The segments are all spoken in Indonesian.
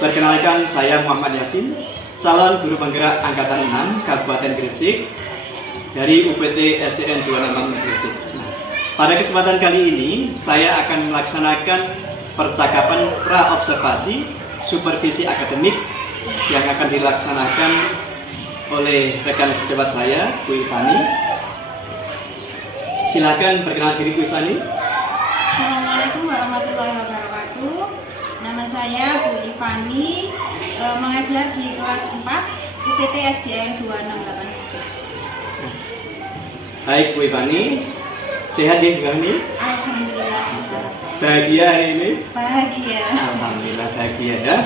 Perkenalkan, saya Muhammad Yasin, calon guru penggerak Angkatan 6 Kabupaten Gresik dari UPT SDN 26 Gresik. Pada kesempatan kali ini, saya akan melaksanakan percakapan pra-observasi supervisi akademik yang akan dilaksanakan oleh rekan sejawat saya, Bu Ivani. Silakan perkenalkan diri, Bu Ivani. Assalamualaikum warahmatullahi wabarakatuh. Nama saya Bu Ivani, mengajar di kelas 4 UPT SDN 268 Gresik. Baik, Bu Ivani. Sehat ya, Bu Ivani? Alhamdulillah. Bahagia hari ini? Bahagia. Alhamdulillah bahagia ya.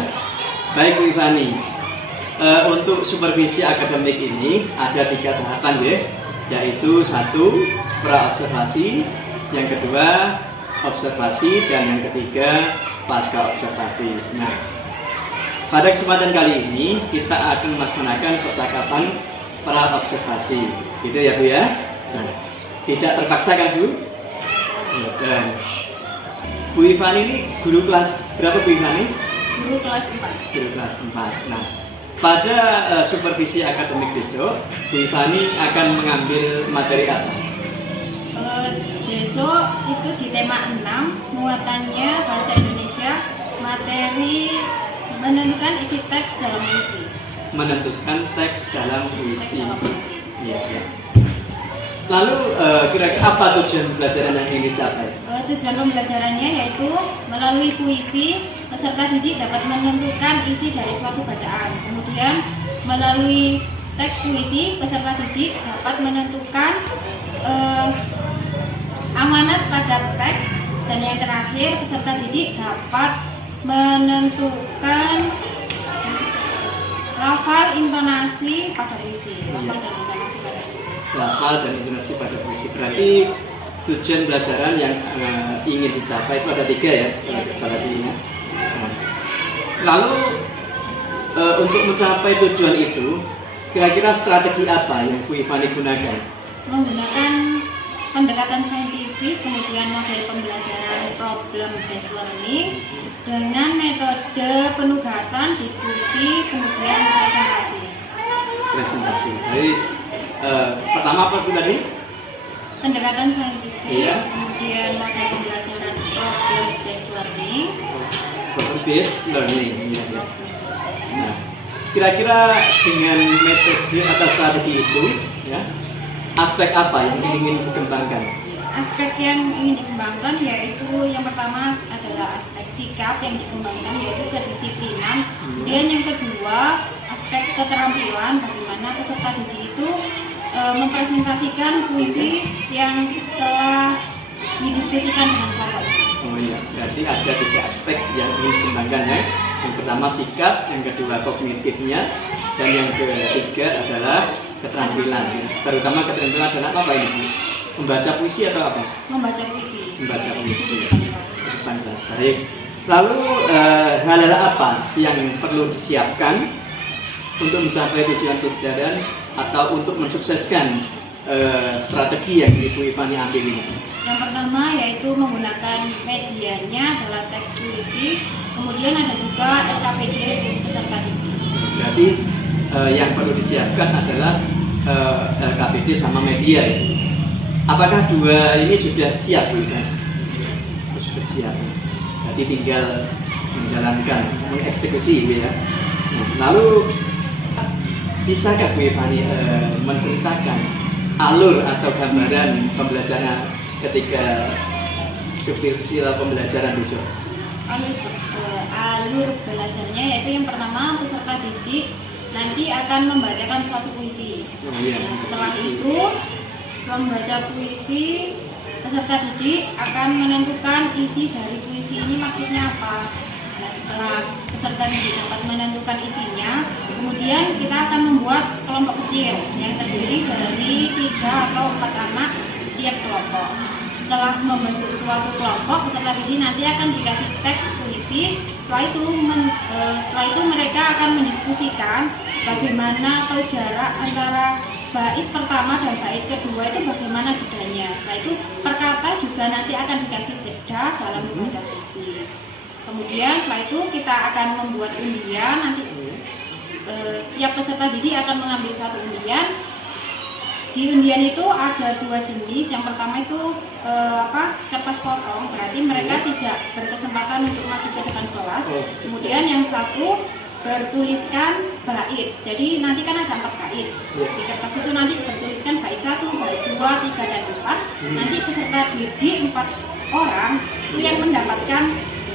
Baik, Bu Ivani. Untuk supervisi akademik ini ada 3 tahapan ya, yaitu 1 pra-observasi, yang kedua observasi, dan yang ketiga pasca observasi. Nah, pada kesempatan kali ini kita akan melaksanakan percakapan pra-observasi, gitu ya Bu ya. Nah, tidak terpaksa kan Bu? Ya, dan Bu Ivani ini guru kelas berapa Bu Ivani? Guru kelas 4. Guru kelas 4. Nah, pada supervisi akademik besok, Bu Ivani akan mengambil materi apa? Besok itu di tema 6, muatannya bahasa Indonesia, materi menentukan isi teks dalam puisi. Menentukan teks dalam puisi. Iya, ya. Lalu kira-kira apa tujuan pembelajaran yang ingin dicapai? Tujuan pembelajarannya yaitu melalui puisi, peserta didik dapat menentukan isi dari suatu bacaan. Kemudian melalui teks puisi, peserta didik dapat menentukan amanat pada teks, dan yang terakhir peserta didik dapat menentukan lafal intonasi pada puisi. Lafal dan intonasi pada puisi. Berarti tujuan pembelajaran yang ingin dicapai itu ada 3 ya, salah ini. Lalu untuk mencapai tujuan itu, kira-kira strategi apa yang Bu Ivani gunakan? Menggunakan pendekatan saintifik, kemudian model pembelajaran problem based learning dengan metode penugasan, diskusi, kemudian presentasi. Presentasi. Jadi pertama apa itu tadi? Pendekatan saintifik, iya. Kemudian model pembelajaran problem based learning. Problem based learning. Ya. Nah, kira-kira dengan metode atau strategi itu, ya, aspek apa yang ingin dikembangkan? Aspek yang ingin dikembangkan yaitu yang pertama adalah aspek sikap yang dikembangkan, yaitu kedisiplinan. Kemudian yang kedua aspek keterampilan, bagaimana peserta didik itu mempresentasikan puisi yang telah didiskusikan dengan kelompok. Oh iya, berarti ada 3 aspek yang ingin dikembangkan ya. Yang pertama sikap, yang kedua kognitifnya, dan yang ketiga adalah keterampilan. Terutama keterampilan adalah apa ini? Membaca puisi atau apa? Membaca puisi. Membaca puisi. Baik. Lalu hal-hal apa yang perlu disiapkan untuk mencapai tujuan pelajaran atau untuk mensukseskan strategi yang Ibu Ivani ambil ini? Yang pertama yaitu menggunakan medianya adalah teks puisi, kemudian ada juga LKPD untuk peserta didik. Berarti yang perlu disiapkan adalah LKPD sama media ya. Apakah 2 ini sudah siap Bu Ivani? Sudah siap. Jadi tinggal menjalankan, mengeksekusi ya. Lalu bisakah Bu Ivani menceritakan alur atau gambaran pembelajaran ketika supervisi pembelajaran besok? Alur belajarnya yaitu yang pertama peserta didik nanti akan membacakan suatu puisi. Setelah itu, setelah membaca puisi, peserta didik akan menentukan isi dari puisi ini maksudnya apa. Nah, setelah peserta didik dapat menentukan isinya, kemudian kita akan membuat kelompok kecil yang terdiri dari 3 atau 4 anak tiap kelompok. Setelah membentuk suatu kelompok, peserta didik nanti akan dikasih teks puisi. Setelah itu mereka akan mendiskusikan bagaimana atau jarak antara bait pertama dan bait kedua itu bagaimana jedanya. Setelah itu per kata juga nanti akan dikasih jeda dalam membaca puisi. Kemudian setelah itu kita akan membuat undian. Nanti setiap peserta didik akan mengambil satu undian. Di undian itu ada 2 jenis. Yang pertama itu kertas kosong, berarti mereka tidak berkesempatan untuk maju ke depan kelas. Kemudian yang satu bertuliskan bait. Jadi nanti kan ada 4 bait. Di kertas itu nanti bertuliskan bait 1, bait 2, 3, dan 4. Nanti peserta didik 4 orang itu yang mendapatkan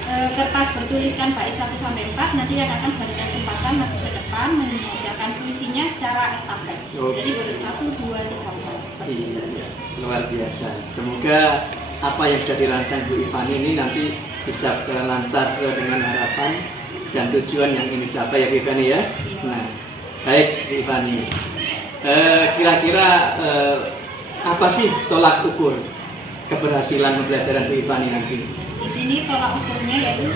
kertas bertuliskan bait 1 sampai 4 nanti yang akan berkesempatan maju ke depan mengerjakan puisinya secara estafet. Jadi urut 1, 2, 3, 4 seperti itu. Iya, luar biasa. Semoga apa yang sudah dirancang Bu Ivani ini nanti bisa berjalan lancar sesuai dengan harapan dan tujuan yang ingin dicapai ya Bu Ivani ya. Nah, baik Bu Ivani. Kira-kira apa sih tolak ukur keberhasilan pembelajaran Bu Ivani nanti? Di sini tolak ukurnya yaitu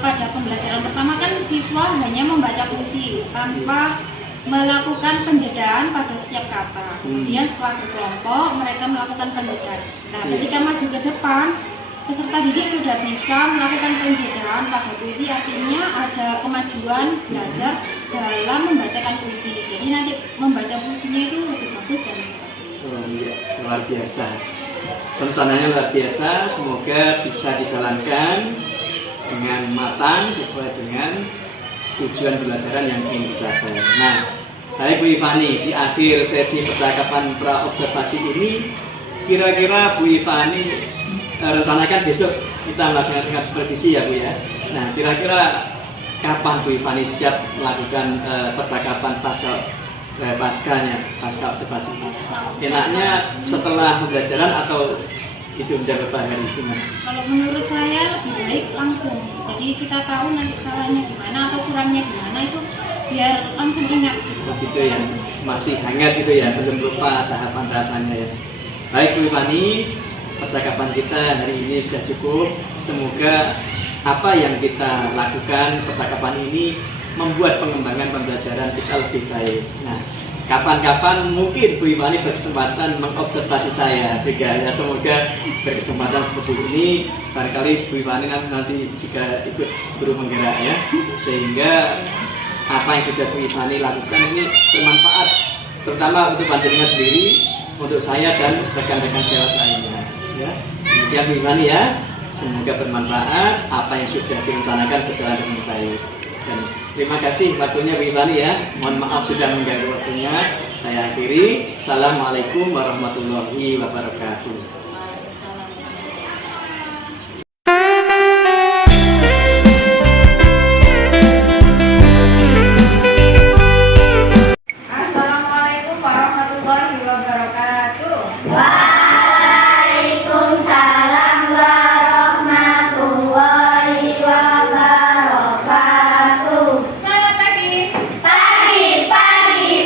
pada pembelajaran pertama kan siswa hanya membaca puisi tanpa melakukan penjedaan pada setiap kata. Kemudian setelah berkelompok mereka melakukan penjedaan. Nah, ketika maju ke depan peserta didik sudah bisa melakukan penjedaan pada puisi, artinya ada kemajuan belajar dalam membacakan puisi. Jadi nanti membaca puisinya itu lebih bagus dan lebih bagus. Oh iya, luar biasa. Rencananya luar biasa, semoga bisa dijalankan dengan matang sesuai dengan tujuan pembelajaran yang ingin dicapai. Nah, baik Bu Ivani, di akhir sesi percakapan pra-observasi ini, kira-kira Bu Ivani rencanakan besok kita melaksanakan supervisi ya Bu ya. Nah, kira-kira kapan Bu Ivani siap melakukan percakapan pasca observasi? Enaknya setelah pembelajaran atau ditunda beberapa hari gimana? Kalau menurut saya lebih baik langsung. Jadi kita tahu nanti salahnya di mana atau kurangnya di mana itu biar langsung ingat. Begitu ya, masih hangat gitu ya, belum lupa tahapan-tahapannya ya. Baik Bu Ivani, percakapan kita hari ini sudah cukup. Semoga apa yang kita lakukan percakapan ini membuat pengembangan pembelajaran kita lebih baik. Nah, kapan-kapan mungkin Bu Ivani berkesempatan mengobservasi saya juga ya. Semoga berkesempatan seperti ini barangkali Bu Ivani nanti juga ikut guru penggerak ya, sehingga apa yang sudah Bu Ivani lakukan ini bermanfaat terutama untuk panjenengan sendiri, untuk saya dan rekan-rekan sejawat lainnya ya. Demikian Bu Ivani ya, semoga bermanfaat apa yang sudah direncanakan berjalan dengan baik. Dan terima kasih waktunya Bu Ivani ya. Mohon maaf sudah mengganggu waktunya. Saya akhiri. Assalamualaikum warahmatullahi wabarakatuh. Assalamualaikum warahmatullahi wabarakatuh. Waalaikumsalam warahmatullahi wabarakatuh. Selamat pagi.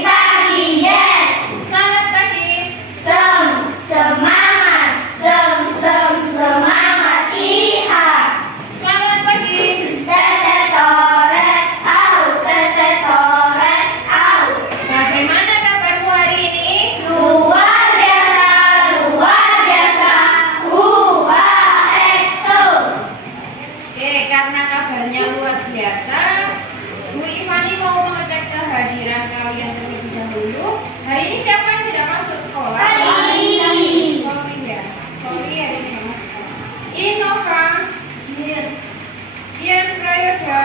Pagi, yes. Selamat pagi. Semangat, iya. Selamat pagi. Tete toret, au. Bagaimana kabarmu hari ini? Luar biasa, EXO. Oke, karena kabarnya luar biasa, Bu Ivani mau mengecek kehadiran kalian terlebih dahulu. Hari ini siapa yang tidak masuk sekolah? Sorry. Sorry hari ini nggak masuk sekolah. Innova, Ian Prayoga,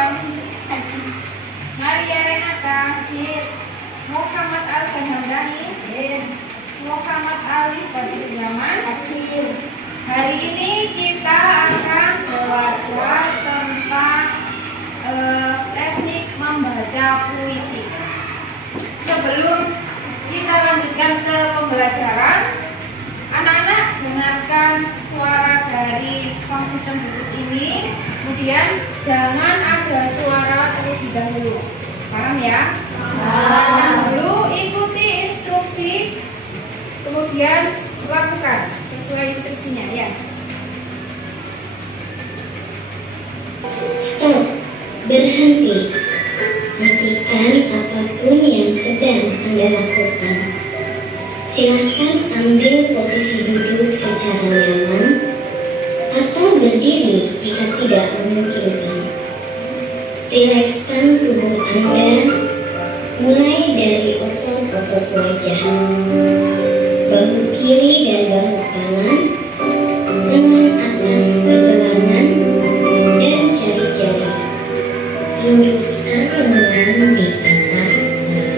Maria Renata, Muhammad Al-Hamdani, Muhammad Ali Badruzaman. Hari ini kita akan belajar tentang teknik membaca puisi. Sebelum kita lanjutkan ke pembelajaran, anak-anak dengarkan suara dari sound system berikut ini. Kemudian jangan ada suara terlebih dahulu. Paham ya? Dulu ikuti instruksi, kemudian lakukan sesuai instruksinya ya. Stop, berhenti. Hentikan apapun yang sedang Anda lakukan. Silakan ambil posisi duduk secara nyaman atau berdiri jika tidak memungkinkan. Rilekskan tubuh Anda mulai dari otot-otot wajah, bahu kiri dan bahu kanan, lengan atas ke lengan dan jari-jari. Luruskan lengan di atas dada.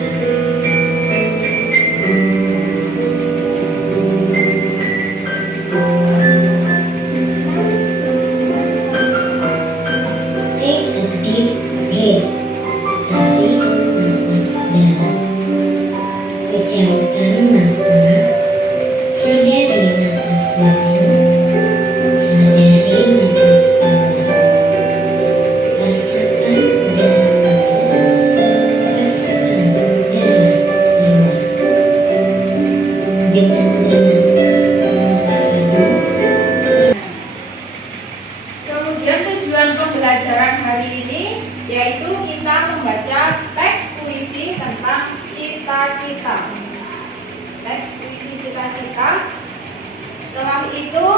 Take a deep breath. Tarik napas dalam. Pejamkan mata. Sadari napas masuk. Sadari napas keluar. Rasakan udara masuk. Rasakan udara keluar. Dengan napas keluar. Kemudian tujuan pembelajaran hari ini yaitu kita membaca teks puisi tentang cita-cita. Teks puisi cita-cita. Setelah itu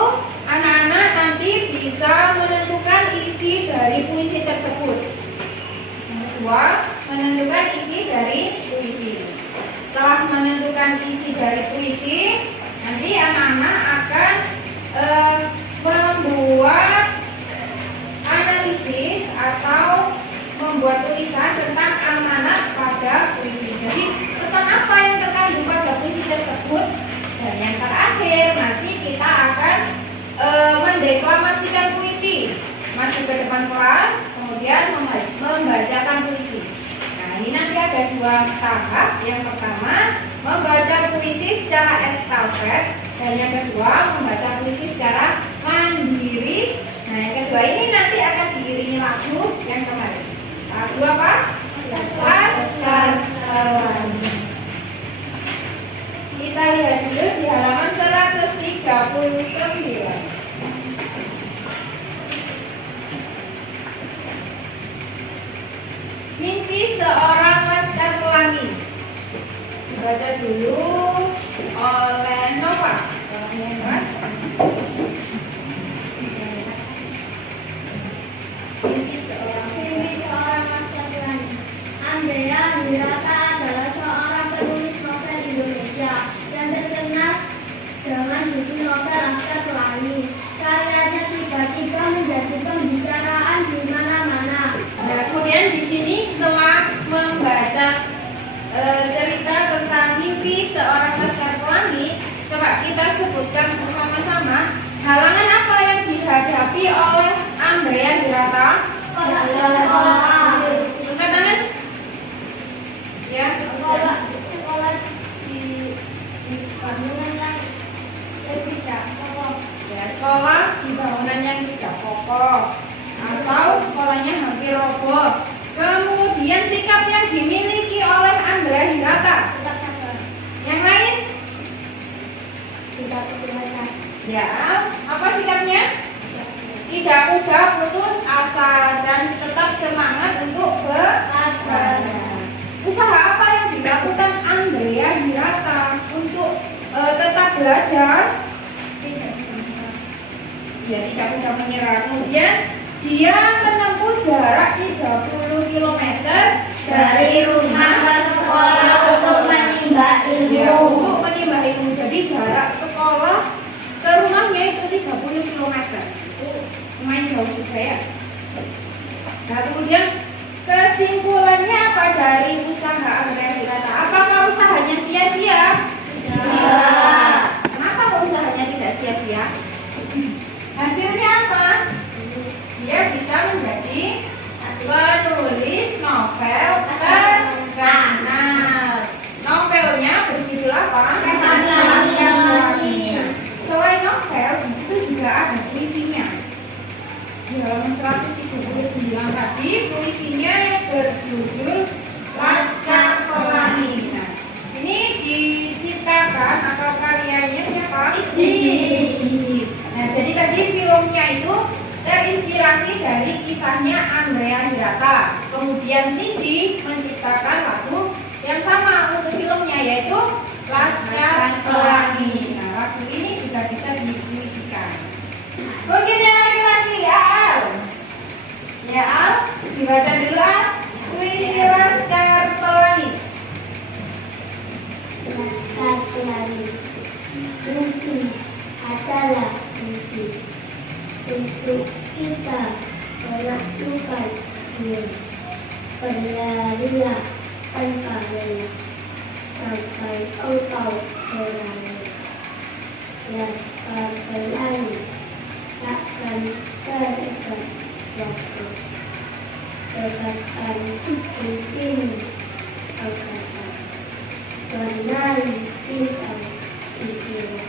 anak-anak nanti bisa menentukan isi dari puisi tersebut. Yang kedua, menentukan isi dari puisi. Setelah menentukan isi dari puisi, nanti anak-anak akan membuat analisis atau membuat tulisan tentang amanat pada puisi. Jadi pesan apa yang terkandung pada puisi tersebut, dan yang terakhir nanti kita akan mendeklamasikan puisi, maju ke depan kelas, kemudian membacakan puisi. Nah, ini nanti ada dua tahap. Yang pertama membaca puisi secara estafet, dan yang kedua membaca puisi secara mandiri. Nah, yang kedua ini nanti akan diiringi lagu yang kemarin. Lagu apa? Laskar Pelangi. Kita lihat dulu di halaman 139. Mimpi seorang laskar pelangi. Baca dulu oleh Nova. Mimpi seorang laskar pelangi. Andrea Hirata adalah seorang penulis novel Indonesia yang terkenal dengan judul novel Laskar Pelangi. Karyanya tiba-tiba menjadi pembicaraan di mana-mana. Nah, kemudian di sini setelah membaca cerita tentang mimpi seorang laskar pelangi, coba kita sebutkan bersama-sama halangan apa yang dihadapi oleh Andrea Hirata. Sekolah. Angkat tangan. Ya, Sekolah di bangunan yang tidak kokoh. ya, sekolah di bangunan yang tidak kokoh atau sekolahnya hampir roboh. Kemudian sikap yang dimiliki oleh Andrea Hirata. Tetap sabar. Yang lain? Tidak putus asa. Ya, apa sikapnya? Tidak mudah putus asa dan tetap semangat untuk belajar. Usaha apa yang dilakukan Andrea Hirata untuk tetap belajar? Dia tidak mudah menyerah. Kemudian dia menempuh jarak 30 km dari rumah ke sekolah untuk menimba Ya, ilmu. untuk menimba ilmu. Jadi jarak sekolah ke rumahnya itu 30 km. Lumayan jauh juga ya. Nah, kemudian kesimpulannya apa dari usaha Andrea Hirata? Apakah usahanya sia-sia? Tidak. Kenapa kok usahanya tidak sia-sia? Hasilnya apa? Dia bisa menjadi penulis novel terkenal. Novelnya berjudul apa? Laskar Pelangi. Selain novel, di situ juga ada puisinya. Di halaman 139 tadi, puisinya yang berjudul Laskar Pelangi. Nah, ini diciptakan atau karyanya siapa? Iji. Nah, jadi tadi filmnya itu terinspirasi dari kisahnya Andrea Hirata. Kemudian Niji menciptakan lagu yang sama untuk filmnya, yaitu Laskar Pelangi. Nah, lagu ini juga bisa dipuisikan. Mungkin yang Dibaca dulu ah. Puisi Laskar Pelangi. Laskar Pelangi. Mimpi adalah mimpi untuk kita melakukan dunia. Berlarilah tanpa lelah sampai engkau berlari. Laskar Pelangi takkan terikat waktu. Bebaskan tubuh ini angkasa. Warnai bintang di jiwa.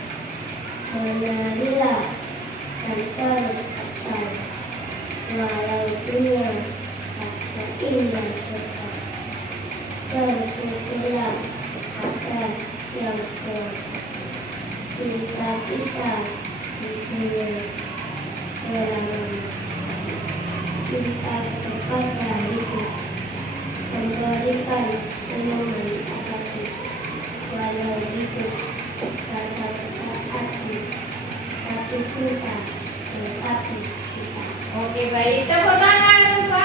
Menarilah dan terus kekal. Walau dunia tak seindah tetap. Bersyukurlah ada yang kuasa. Cinta kita di dunia selama. Cinta kepada hidup, memberikan senyuman apapun, walau hidup kata hati, tapi cinta berarti kita. Oke, baik. Tepuk tangan untuk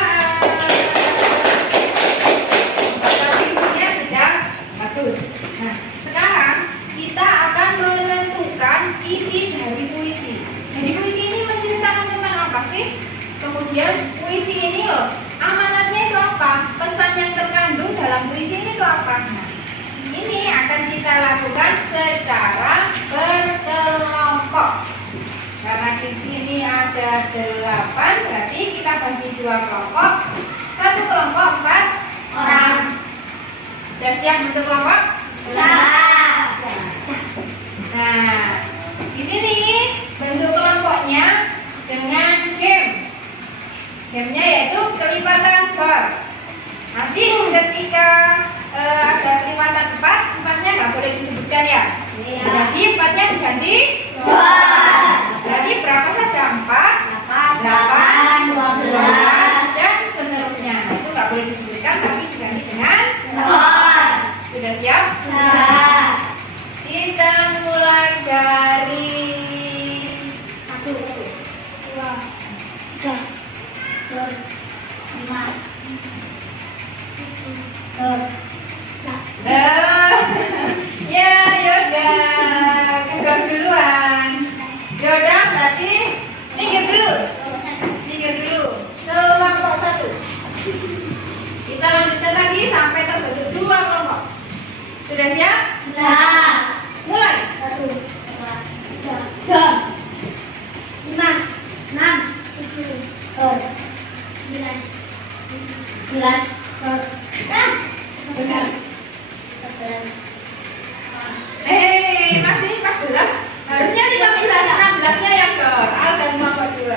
puisinya sudah bagus. Nah, sekarang kita akan menentukan isi dari puisi. Jadi puisi ini menceritakan tentang apa sih? Kemudian puisi ini loh, amanatnya itu apa? Pesan yang terkandung dalam puisi ini itu apa? Nah, ini akan kita lakukan secara berkelompok. Karena di sini ada 8, berarti kita bagi 2 kelompok. Satu kelompok 4 orang. Sudah siap untuk kelompok? Siap. Nah, di sini bentuk kelompoknya dengan game. Gamenya yaitu kelipatan bar. Nanti ketika ada kelipatan 4, 4-nya nggak boleh disebutkan ya. Jadi 4-nya diganti 2. Berarti berapa saja? 4, 8, 12 dan seterusnya. Nah, itu nggak boleh disebutkan tapi diganti dengan 4. Sudah siap? Siap. Kita mulai dari 1, 2, 3, 4, 5, 6. Ya, Yoda, kendor duluan. Yoda berarti minggir dulu. Kelompok 1. Kita lanjutkan lagi sampai terbentuk 2 kelompok. Sudah siap? Siap. Mulai. 1, 2, 3, 4, 5, 6, 7, 9, 11, 12, 13. Masih 14. Harusnya 15, 16-nya yang ke Al dan kelompok 2.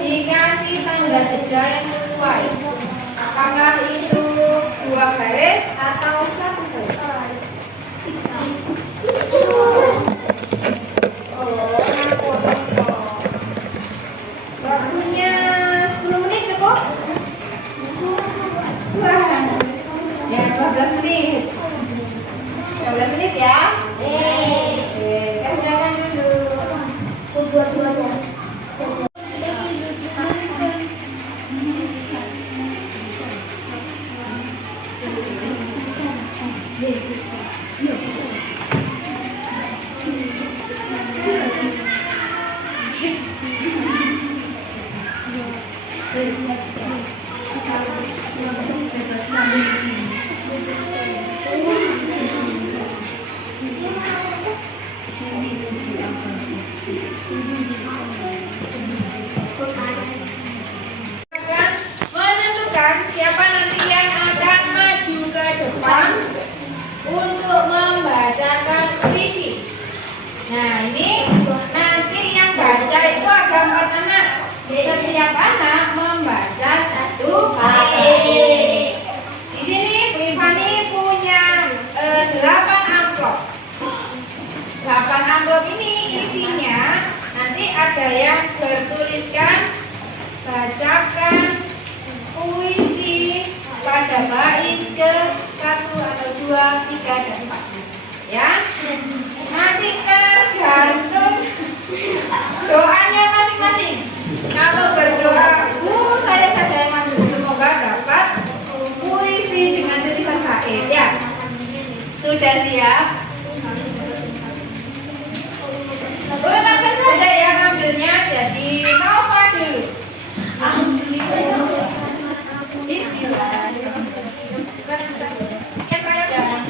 Dikasih tangga jeda yang sesuai. Apakah itu 2 garis atau 1 garis? Waktunya 10 menit cukup? Ya, 12 menit. 12 menit ya. Oke, kerjakan dulu. Menentukan siapa nanti yang akan maju ke depan untuk membacakan puisi. Nah, ini nanti yang baca itu ada 4 anak. Setiap anak membaca 1 kali. Di sini Bu Ivani punya 8 amplop. 8 amplop ini isinya nanti ada yang bertuliskan bacakan puisi pada bait ke 1 atau 2, 3 dan 4. Ya. Nanti tergantung Sudah siap? Letakkan saja ya ngambilnya jadi Nova dulu. Bismillah. Yang kayak jangan.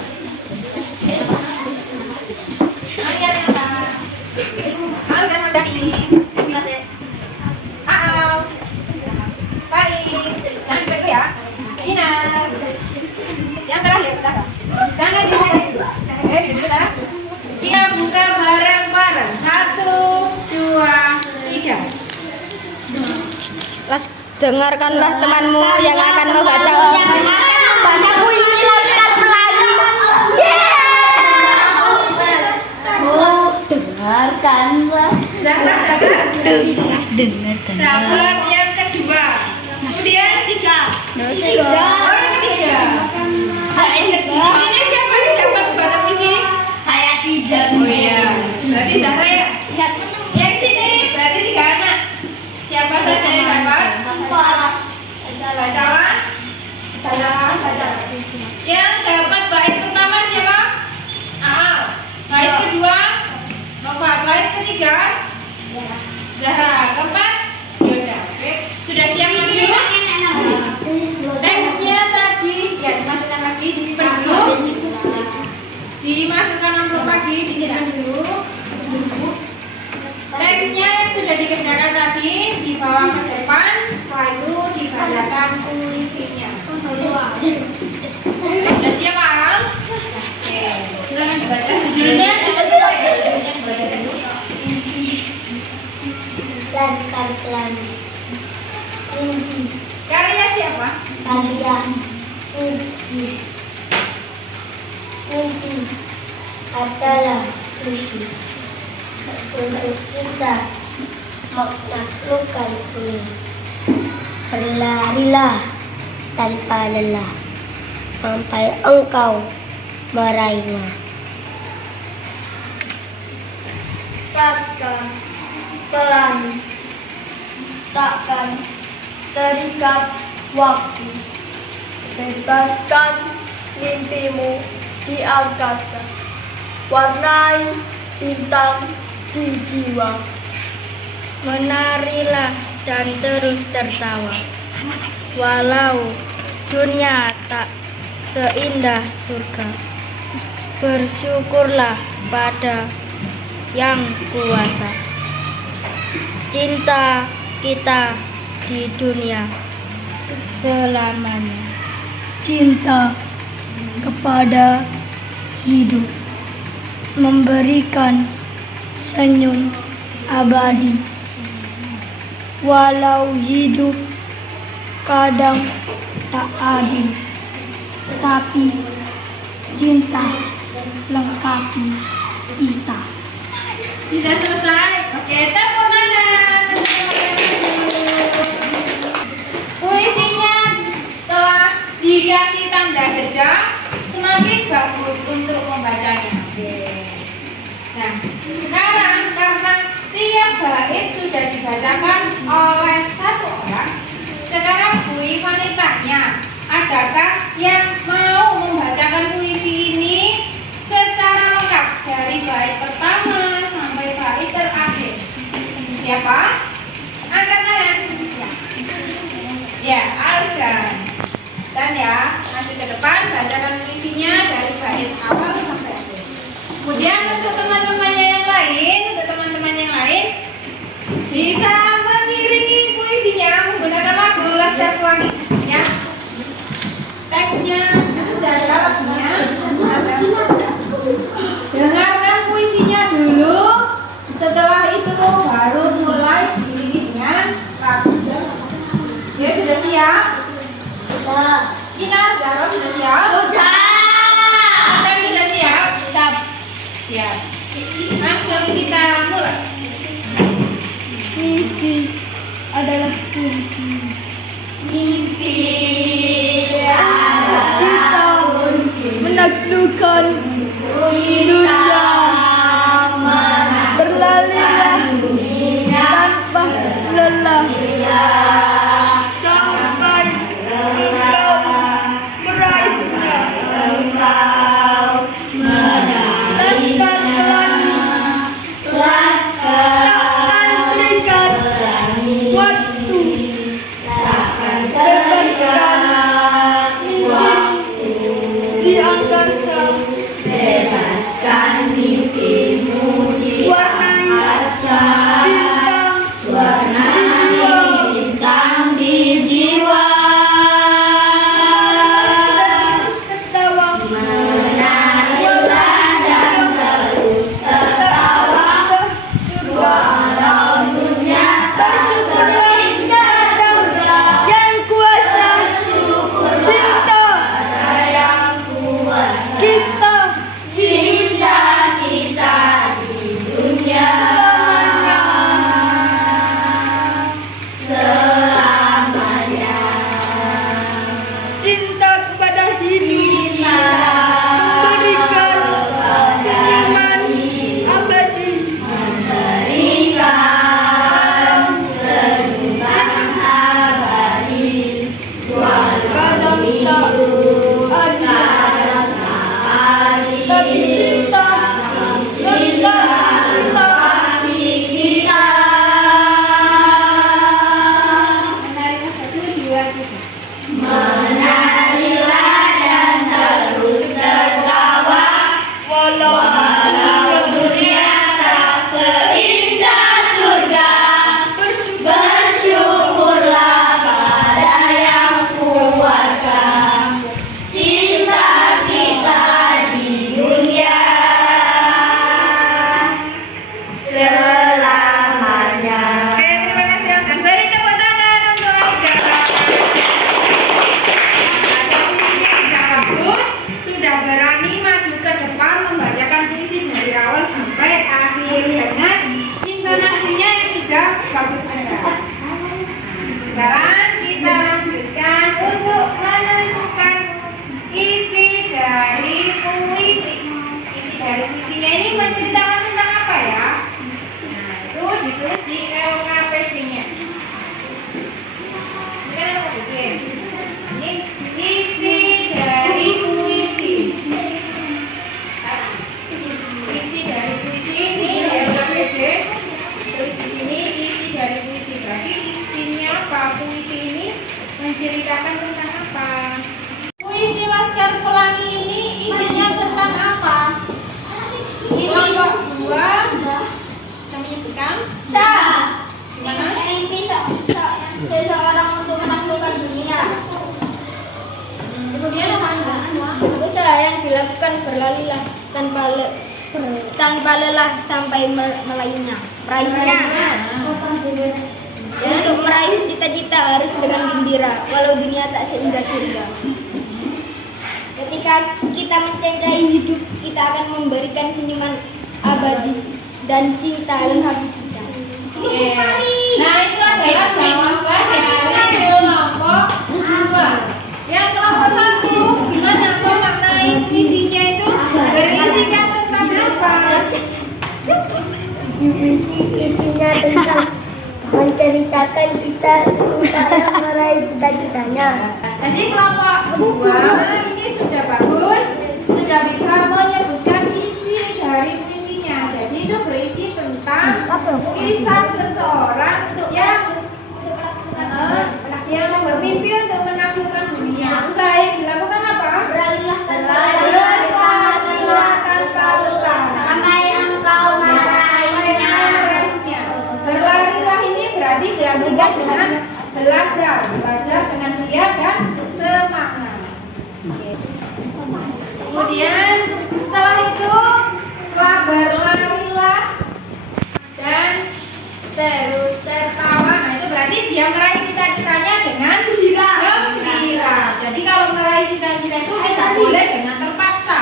Ayo Nova. Jangan tadi. Bismillah. Baik. Jangan begitu ya. Sinar. Yang terakhir, jangan di kita buka bareng-bareng. 1, 2, 3. Dengarkanlah temanmu yang akan membaca puisi Laskar Pelangi. Dengarkanlah. Dapat yang kedua. Kemudian ketiga. Oh, yang ketiga. Ini siapa yang dapat baca puisi? Saya tidak. Oh iya. Berarti Zahra ya. Yang sini berarti 3 anak. Siapa saja yang dapat? Bacalah. Yang dapat bait pertama siapa? Bait kedua Nova. Bait ketiga Zahra. Keempat Yoda. Oke. Sudah siap maju? Teksnya tadi ya dimasukkan lagi, disimpan dulu. Dimasukkan amplop lagi, disimpan dulu. Teksnya yang sudah dikerjakan tadi dibawa ke depan, setelah itu dibacakan puisinya. Sudah siap Al? Oke, silakan dibaca judulnya. Judulnya dibaca dulu. Laskar Pelangi. Mimpi. Karya siapa? Karya mimpi. Mimpi adalah mimpi untuk kita menaklukkan bumi. Berlarilah tanpa lelah sampai engkau meraihnya. Laskar Pelangi takkan terikat waktu. Bebaskan mimpimu di angkasa. Warnai bintang di jiwa. Menarilah dan terus tertawa. Walau dunia tak seindah surga. Bersyukurlah pada yang kuasa. Cinta kita di dunia selamanya. Cinta kepada hidup, memberikan senyum abadi. Walau hidup kadang tak adil, tapi cinta lengkapi kita. Sudah selesai? Oke, tepuk tangan. Puisinya telah dikasih tanda jeda, semakin bagus untuk membacanya. Nah, sekarang karena tiap bait sudah dibacakan oleh satu orang, sekarang Bu Ivani tanya, adakah yang mau membacakan puisi ini secara lengkap dari bait pertama sampai bait terakhir? Siapa? Angkat tangan. Ya, Algan. Dan ya, maju ke depan, bacakan puisinya dari bait awal sampai akhir. Kemudian untuk teman-temannya yang lain, bisa mengiringi puisinya menggunakan lagu Laskar Pelangi. Ya. Teksnya sudah ada lagunya. Dengarkan puisinya dulu. Setelah itu baru mulai diiringi dengan lagu. Ya, sudah siap? Sudah. Kita Zara sudah siap? Sudah. Kita sudah siap? Siap. Langsung kita mulai. Mimpi adalah kunci. Mimpi adalah kunci. Menaklukkan dunia. Berlarilah tanpa lelah. Sampai engkau meraihnya. Kadang kita tapi cinta kita Menarilah 1, 2, 3. menarilah dan terus tertawa walau dunia tak seindah surga. Bersyukurlah pada yang kuasa, cinta kita di dunia selamanya. Oke, terima kasih Angkan. Beri tepuk tangan untuk Aida. Sudah bagus, sudah berani maju ke depan membacakan puisi dari awal sampai akhir dengan intonasinya yang sudah bagus sekali. Sekarang kita lanjutkan untuk menentukan isi dari puisi. Isi dari puisinya ini menceritakan tentang apa ya? Nah, itu ditulis di LKPD-nya. Ini kan LKPD. Ini isi dari puisi. Isi dari puisi ini di LKPD. Terus di sini isi dari puisi. Berarti isinya apa? Puisi ini menceritakan tentang apa? Puisi Laskar Pelangi ini isinya tentang apa? Kelompok 2 bisa menyebutkan gimana? Mimpi seseorang untuk menaklukkan dunia. Kemudian apa? Usaha yang dilakukan berlarilah tanpa lelah sampai meraihnya. Untuk meraih cita-cita harus dengan gembira, walau dunia tak seindah surga. Ketika kita mencintai hidup, kita akan memberikan senyuman abadi dan cinta lengkap kita. Nah, itu adalah jawaban dari kelompok 2. Yang kelompok 1, gimana kok maknai puisinya itu berisikan tentang apa? Isinya tentang menceritakan kita supaya meraih cita-citanya. Jadi kelompok 2 ini sudah bagus, sudah bisa menyebutkan isi dari puisinya. Jadi itu berisi tentang kisah seseorang yang bermimpi untuk menaklukkan dunia. Usaha yang dilakukan apa? Beralihlah Tanpa lelah. sampai engkau meraihnya. Berlarilah ini berarti dilakukan dengan belajar dengan giat dan semangat. Kemudian setelah itu, setelah berlarilah dan terus tertawa, nah itu berarti dia meraih cita-citanya dengan gembira. Jadi kalau meraih cita-cita itu tidak boleh dengan terpaksa.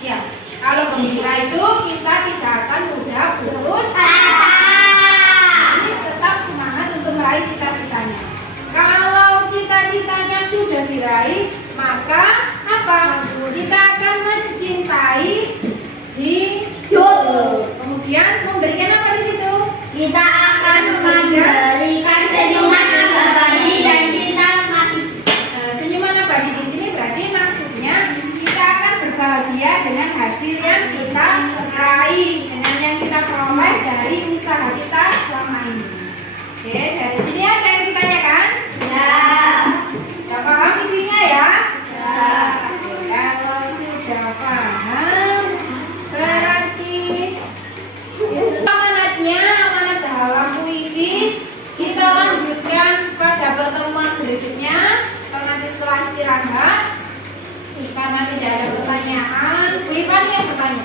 Ya, kalau gembira itu kita tidak akan mudah putus asa. Jadi tetap semangat untuk meraih cita-citanya. Kalau cita-citanya sudah diraih, maka apa? Kita akan mencintai hidup. Kemudian memberikan apa di situ? Kita akan memberikan senyuman abadi dan cinta mati. Senyuman abadi di sini berarti maksudnya kita akan berbahagia dengan hasil yang kita raih, dengan yang kita peroleh dari usaha kita selama ini. Oke, dari sini ada yang ditanyakan? Ya. Sudah paham isinya ya? Ya. Kalau sudah paham, berarti amanat dalam puisi kita lanjutkan pada pertemuan berikutnya. Karena setelah istirahat, karena tidak ada pertanyaan, Bu Ivani yang bertanya.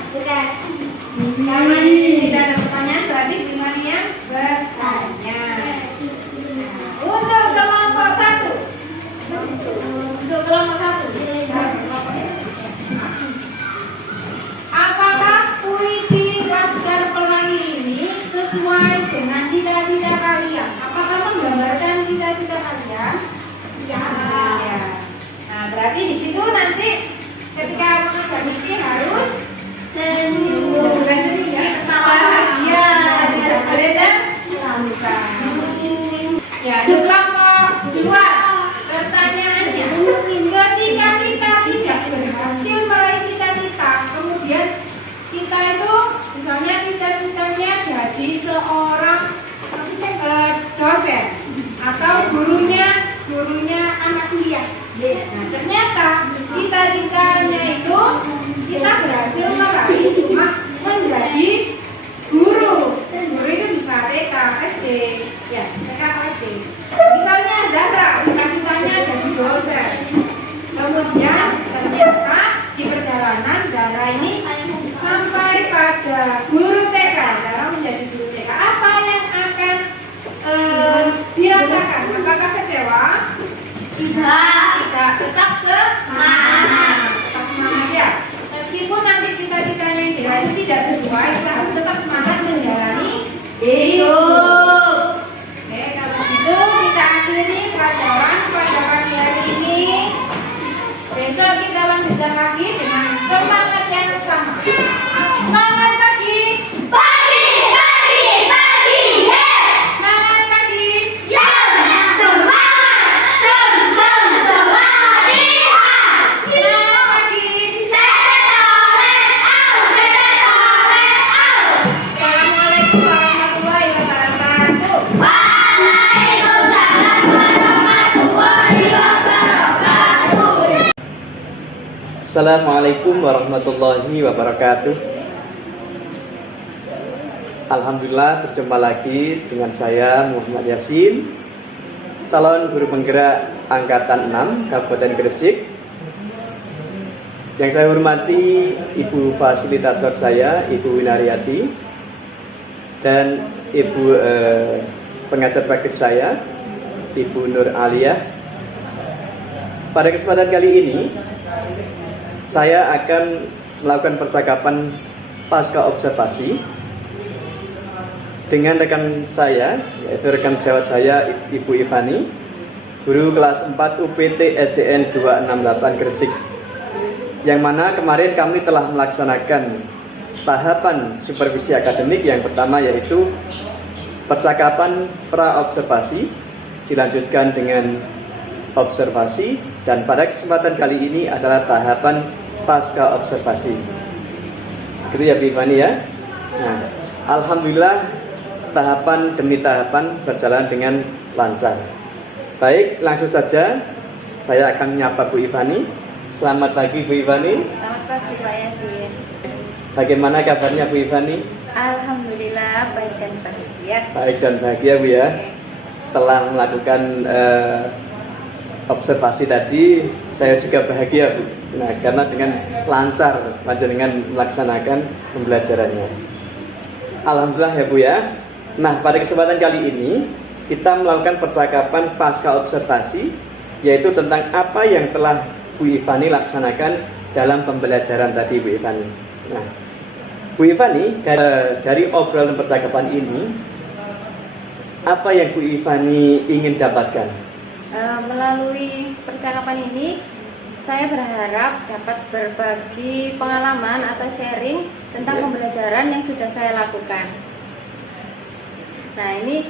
Karena tidak ada pertanyaan, berarti Bu Ivani yang bertanya. Untuk kelompok 1. Untuk kelompok 1. Apakah puisi Laskar Pelangi ini sesuai dengan cita-cita kalian? Apakah menggambarkan cita-cita kalian? Ya. Nah, berarti di situ nanti ketika mengajar ini harus senyum. Ya. Bahagia, tidak boleh dan langsung. Ya, untuk kelompok 2. Pertanyaan Tidak, tetap semangat. Tetap semangat ya. Meskipun nanti cita-citanya yang diraih tidak sesuai, kita harus tetap semangat menjalani hidup. Oke, kalau gitu kita akhiri pelajaran pada pagi hari ini. Besok kita lanjutkan lagi dengan semangat yang sama. Semangat pagi. Pagi, pagi, pagi, yes. Semangat pagi. Semangat, semangat, lihat. Semangat pagi. Assalamualaikum warahmatullahi wabarakatuh. Waalaikumsalam warahmatullahi wabarakatuh. Assalamualaikum warahmatullahi wabarakatuh. Alhamdulillah berjumpa lagi dengan saya Muhammad Yasin, calon guru penggerak angkatan 6 Kabupaten Gresik. Yang saya hormati Ibu fasilitator saya, Ibu Winariati, dan Ibu pengajar praktik saya, Ibu Nur Aliyah. Pada kesempatan kali ini saya akan melakukan percakapan pasca observasi dengan rekan saya, yaitu rekan sejawat saya, Ibu Ivani, guru kelas 4 UPT SDN 268 Gresik. Yang mana kemarin kami telah melaksanakan tahapan supervisi akademik yang pertama, yaitu percakapan pra-observasi, dilanjutkan dengan observasi, dan pada kesempatan kali ini adalah tahapan pasca observasi. Gitu ya Bu Ivani ya. Nah, alhamdulillah tahapan demi tahapan berjalan dengan lancar. Baik, langsung saja saya akan menyapa Bu Ivani. Selamat pagi Bu Ivani. Selamat pagi Pak Yasin. Bagaimana kabarnya Bu Ivani? Alhamdulillah baik dan bahagia. Baik dan bahagia Bu ya. Setelah melakukan observasi tadi, saya juga bahagia Bu. Nah, karena dengan lancar dengan melaksanakan pembelajarannya. Alhamdulillah ya Bu ya. Nah, pada kesempatan kali ini kita melakukan percakapan pasca observasi, yaitu tentang apa yang telah Bu Ivani laksanakan dalam pembelajaran tadi Bu Ivani. Nah, Bu Ivani, dari obrolan percakapan ini, apa yang Bu Ivani ingin dapatkan? Melalui percakapan ini, saya berharap dapat berbagi pengalaman atau sharing tentang pembelajaran yang sudah saya lakukan. Nah, ini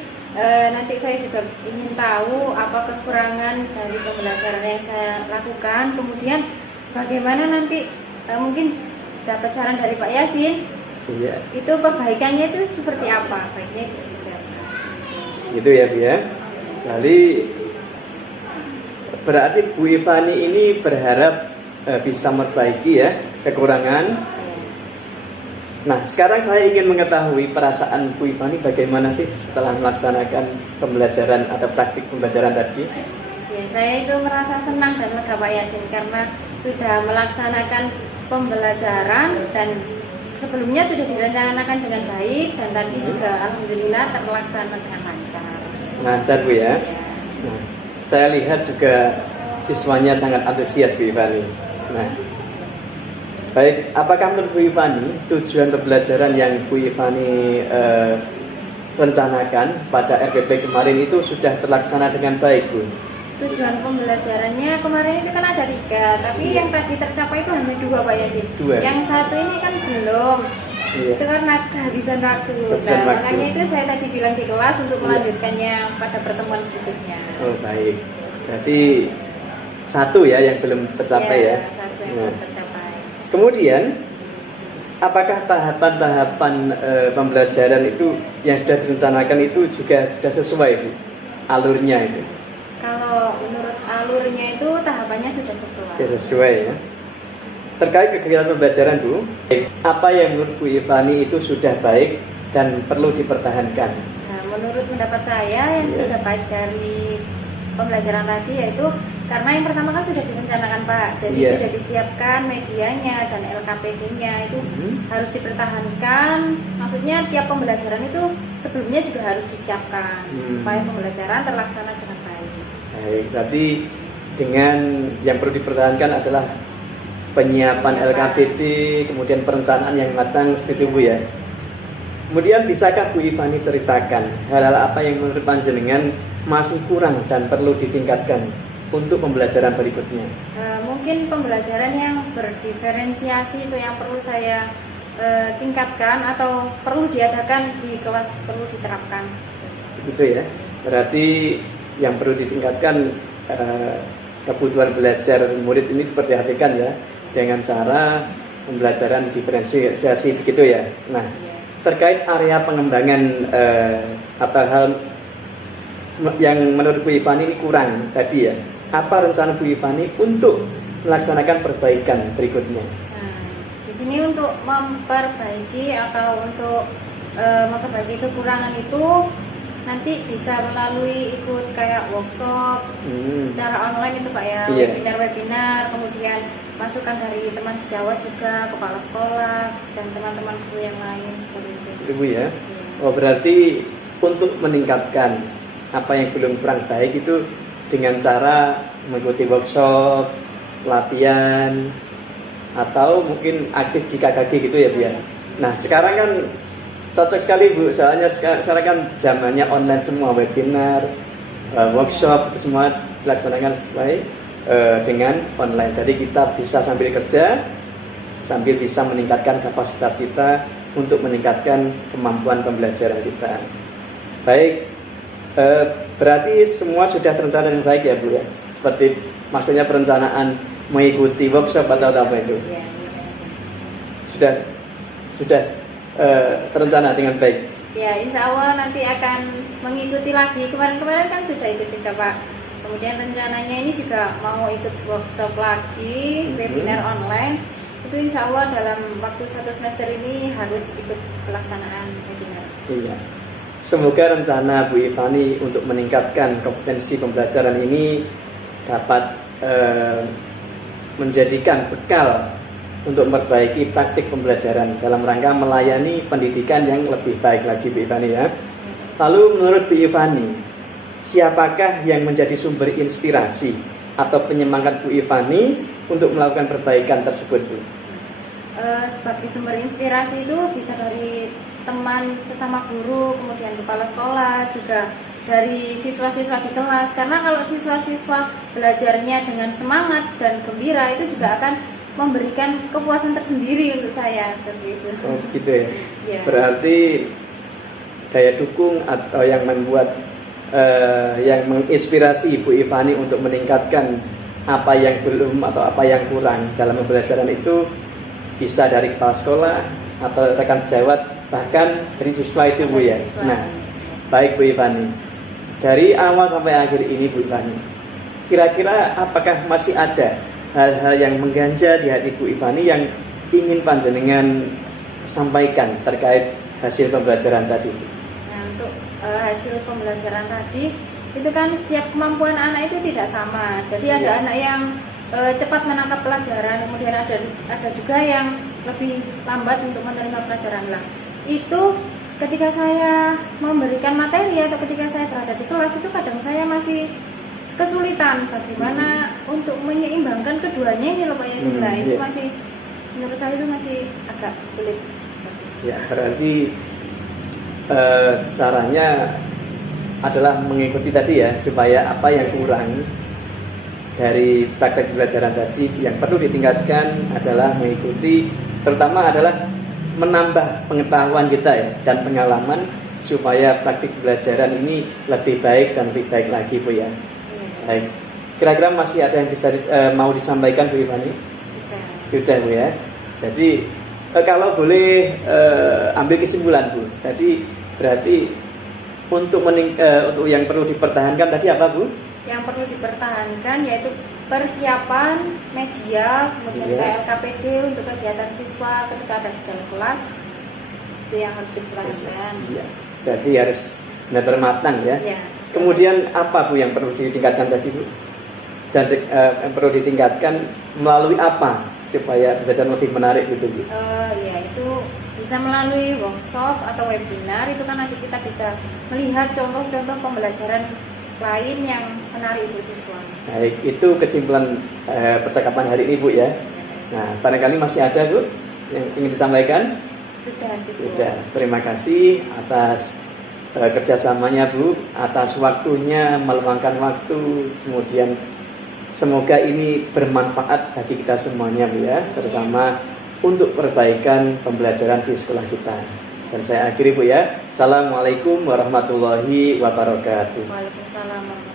nanti saya juga ingin tahu apa kekurangan dari pembelajaran yang saya lakukan. Kemudian bagaimana nanti mungkin dapat saran dari Pak Yasin. Iya. Itu perbaikannya itu seperti apa? Baiknya itu seperti apa? Gitu ya Bu ya. Jadi berarti Bu Ivani ini berharap bisa memperbaiki ya kekurangan. Nah, sekarang saya ingin mengetahui perasaan Bu Ivani bagaimana sih setelah melaksanakan pembelajaran atau praktik pembelajaran tadi? Ya, saya itu merasa senang dan lega Pak Yasin karena sudah melaksanakan pembelajaran dan sebelumnya sudah direncanakan dengan baik dan tadi juga alhamdulillah terlaksana dengan lancar. Lancar Bu ya. Nah, saya lihat juga siswanya sangat antusias Bu Ivani. Nah, baik, apakah menurut Bu Ivani tujuan pembelajaran yang Bu Ivani rencanakan pada RPP kemarin itu sudah terlaksana dengan baik Bu? Tujuan pembelajarannya kemarin itu kan ada 3, tapi yang tadi tercapai itu hanya 2 Pak Yasin. 2. Yang satu ini kan belum. Iya. Itu karena kehabisan waktu. Kehabisan waktu. Makanya itu saya tadi bilang di kelas untuk melanjutkannya pada pertemuan berikutnya. Oh baik, berarti 1 ya yang belum tercapai ya. Satu yang Nah. belum tercapai. Kemudian, apakah tahapan-tahapan pembelajaran itu yang sudah direncanakan itu juga sudah sesuai Bu? Alurnya itu? Kalau menurut alurnya itu tahapannya sudah sesuai. Sudah sesuai ya. Terkait kegiatan pembelajaran Bu, apa yang menurut Bu Ivani itu sudah baik dan perlu dipertahankan? Nah, menurut pendapat saya yang sudah baik dari pembelajaran tadi yaitu karena yang pertama kan sudah direncanakan Pak, jadi sudah disiapkan medianya dan LKPD-nya itu harus dipertahankan. Maksudnya tiap pembelajaran itu sebelumnya juga harus disiapkan supaya pembelajaran terlaksana dengan baik. Baik, berarti dengan yang perlu dipertahankan adalah penyiapan LKPD, kemudian perencanaan yang matang seperti itu Bu ya. Kemudian bisakah Bu Ivani ceritakan hal-hal apa yang menurut panjenengan masih kurang dan perlu ditingkatkan untuk pembelajaran berikutnya? Mungkin pembelajaran yang berdiferensiasi itu yang perlu saya tingkatkan atau perlu diadakan di kelas, perlu diterapkan. Gitu ya. Berarti yang perlu ditingkatkan kebutuhan belajar murid ini diperhatikan ya dengan cara pembelajaran diferensiasi begitu ya. Nah, terkait area pengembangan atau hal yang menurut Bu Ivani ini kurang tadi ya. Apa rencana Bu Ivani untuk melaksanakan perbaikan berikutnya? Di sini untuk memperbaiki atau untuk memperbaiki kekurangan itu nanti bisa melalui ikut kayak workshop secara online itu Pak ya, webinar-webinar, kemudian masukan dari teman sejawat juga, kepala sekolah dan teman-teman guru yang lain seperti itu. Ibu ya. Oh berarti untuk meningkatkan apa yang belum kurang baik itu dengan cara mengikuti workshop, latihan, atau mungkin aktif di KKG gitu ya Bu ya. Nah sekarang kan cocok sekali Bu, soalnya sekarang kan zamannya online semua, webinar, workshop itu semua dilaksanakan sesuai dengan online. Jadi kita bisa sambil kerja, sambil bisa meningkatkan kapasitas kita untuk meningkatkan kemampuan pembelajaran kita. Baik, berarti semua sudah terencana dengan baik ya Bu ya. Seperti maksudnya perencanaan mengikuti workshop atau apa itu? Sudah terencana dengan baik. Ya, insya Allah nanti akan mengikuti lagi. Kemarin-kemarin kan sudah ikut juga Pak. Kemudian rencananya ini juga mau ikut workshop lagi, webinar online. Itu insya Allah dalam waktu 1 semester ini harus ikut pelaksanaan webinar. Iya. Semoga rencana Bu Ivani untuk meningkatkan kompetensi pembelajaran ini dapat menjadikan bekal untuk memperbaiki praktik pembelajaran dalam rangka melayani pendidikan yang lebih baik lagi Bu Ivani ya. Lalu menurut Bu Ivani, siapakah yang menjadi sumber inspirasi atau penyemangat Bu Ivani untuk melakukan perbaikan tersebut Bu? Sebagai sumber inspirasi itu bisa dari teman sesama guru, kemudian kepala sekolah, juga dari siswa-siswa di kelas. Karena kalau siswa-siswa belajarnya dengan semangat dan gembira itu juga akan memberikan kepuasan tersendiri untuk saya seperti itu. Oh gitu ya. Ya. Berarti daya dukung atau yang membuat yang menginspirasi Bu Ivani untuk meningkatkan apa yang belum atau apa yang kurang dalam pembelajaran itu bisa dari kepala sekolah atau rekan sejawat, bahkan dari siswa itu Bu ya. Nah, baik Bu Ivani, dari awal sampai akhir ini Bu Ivani, kira-kira apakah masih ada hal-hal yang mengganjal di hati Bu Ivani yang ingin panjenengan sampaikan terkait hasil pembelajaran tadi? Nah, untuk hasil pembelajaran tadi itu kan setiap kemampuan anak itu tidak sama. Jadi ada anak yang cepat menangkap pelajaran, kemudian ada juga yang lebih lambat untuk menerima pelajaran. Lah, itu ketika saya memberikan materi atau ketika saya berada di kelas itu kadang saya masih kesulitan bagaimana untuk menyeimbangkan keduanya ini loh Pak Yasin. Itu masih menurut saya itu masih agak sulit. Ya, berarti caranya adalah mengikuti tadi ya, supaya apa yang kurang dari praktek pembelajaran tadi yang perlu ditingkatkan adalah mengikuti, terutama adalah menambah pengetahuan kita ya dan pengalaman supaya praktik pembelajaran ini lebih baik dan lebih baik lagi Bu ya. Baik. Kira-kira masih ada yang bisa mau disampaikan Bu Ivani? Sudah Bu ya. Jadi kalau boleh ambil kesimpulan Bu. Tadi berarti untuk yang perlu dipertahankan tadi apa Bu? Yang perlu dipertahankan yaitu persiapan media, kemudian KLKPD untuk kegiatan siswa ketika ada di dalam kelas, itu yang harus dipertahankan. Iya. Berarti harus benar-benar matang ya. Kemudian apa Bu yang perlu ditingkatkan tadi Bu? Dan yang perlu ditingkatkan melalui apa supaya belajar lebih menarik gitu Bu? Ya itu bisa melalui workshop atau webinar, itu kan nanti kita bisa melihat contoh-contoh pembelajaran lain yang menarik Ibu siswa. Baik, itu kesimpulan percakapan hari ini Bu ya. Nah, barangkali masih ada Bu yang ingin disampaikan? Sudah cukup. Sudah, terima kasih atas kerjasamanya Bu, atas waktunya, meluangkan waktu, kemudian semoga ini bermanfaat bagi kita semuanya Bu ya, terutama untuk perbaikan pembelajaran di sekolah kita. Dan saya akhiri Bu ya, Assalamualaikum warahmatullahi wabarakatuh. Waalaikumsalam warahmatullahi wabarakatuh.